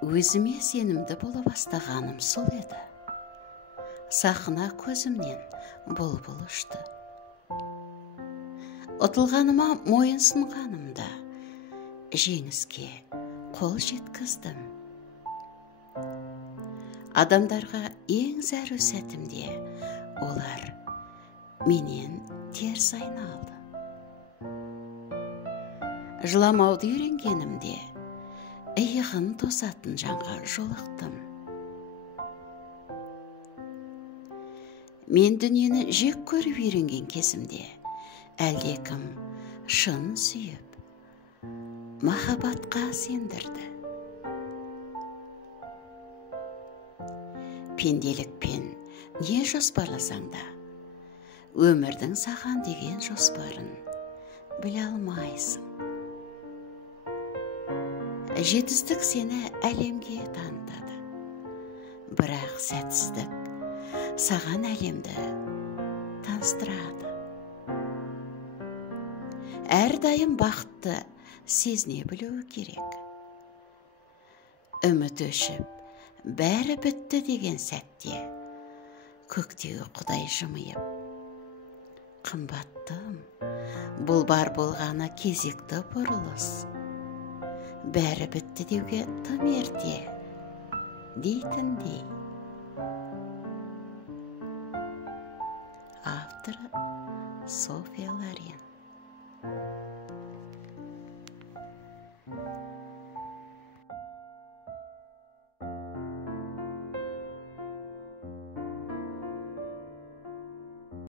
өзіме сенімді бола бастағаным сол еді. Сақына көзімнен бұлбұл ұшты. Ұтылғаныма мойынсынғанымда жеңіске қол жеткіздім. Адамдарға ең зәру сәтімде олар менен теріс айналды. Жыламауды үйренгенімде иығын тосатын жанға жолықтым. Мен дүниені жек көріп үйренген кезімде әлдекім шын сүйіп, махаббатқа сендірді. Пенделікпен не жоспарласаң да, өмірдің саған деген жоспарын біле алмайсың. Жетістік сені әлемге танытады, бірақ сәтсіздік саған әлемді таныстырады. Әрдайым бақытты сезіне білуі керек. Үміт өшіп, бәрі бітті деген сәтте көктегі Құдай жымиып, қымбаттым, бұл бар болғаны кезекті бұрылыс. Бәрі бітті деуге тым ерте дейтіндей. Авторы София Лорен.